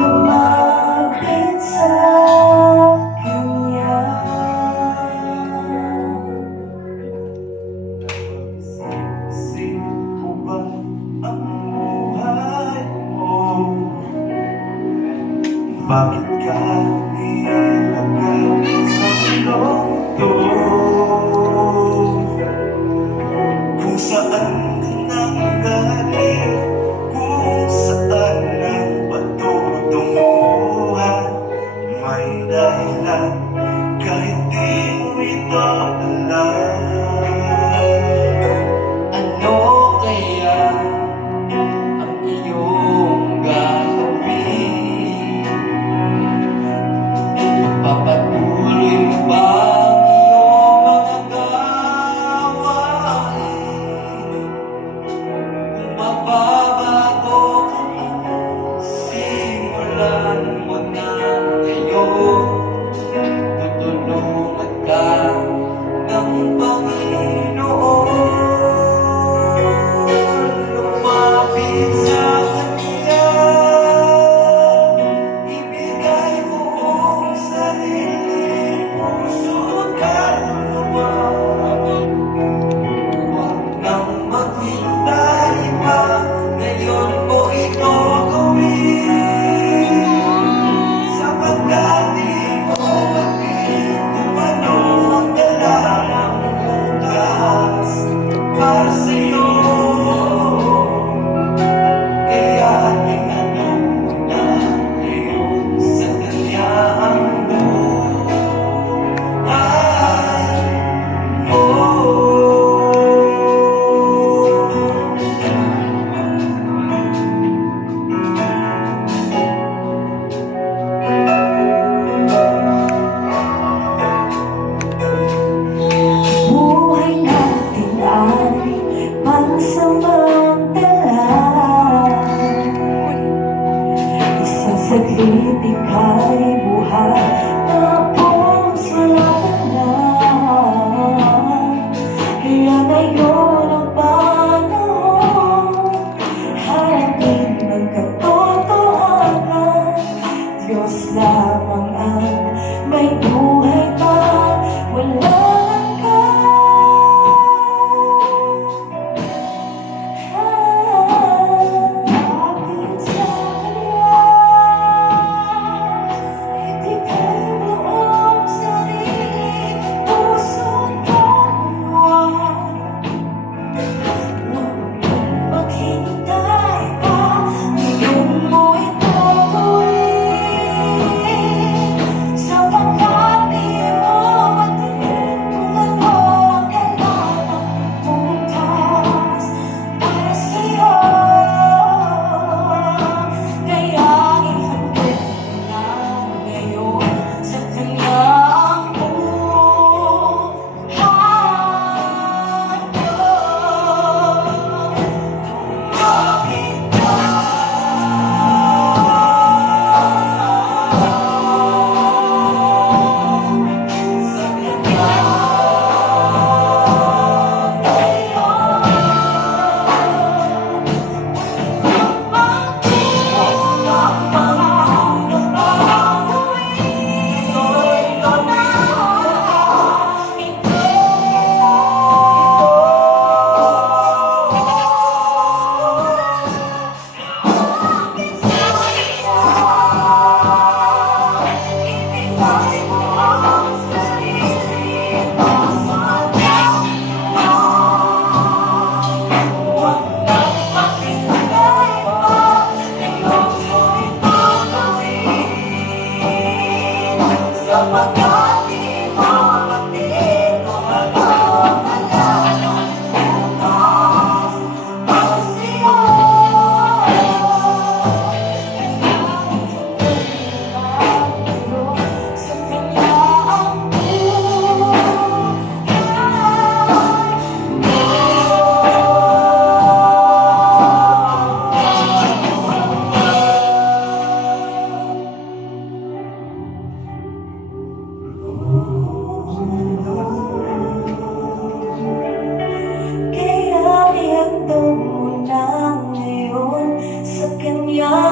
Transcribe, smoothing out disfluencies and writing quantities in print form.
Lumapit sa kanya. Isip mo ba ang buhay mo? Bakit ka nilagay sa mundong ito? Kung saan ka nang galing, kung saan ang patutunguhan, may dahilan kahit di mo ito alam. Ano kaya ang iyong gagawin? Papatuloy mo ba ang iyong mga gawain? Kung magbabago ka man, simulan mo na ngayon. Tutulungan ka ng Panginoon. Lumapit sa Kanya, ibigay mo ang sarili, puso at lupa. Huwag nang maghintay pa, ngayon mo ito gawin. Sapagkat di mo maging nangyari.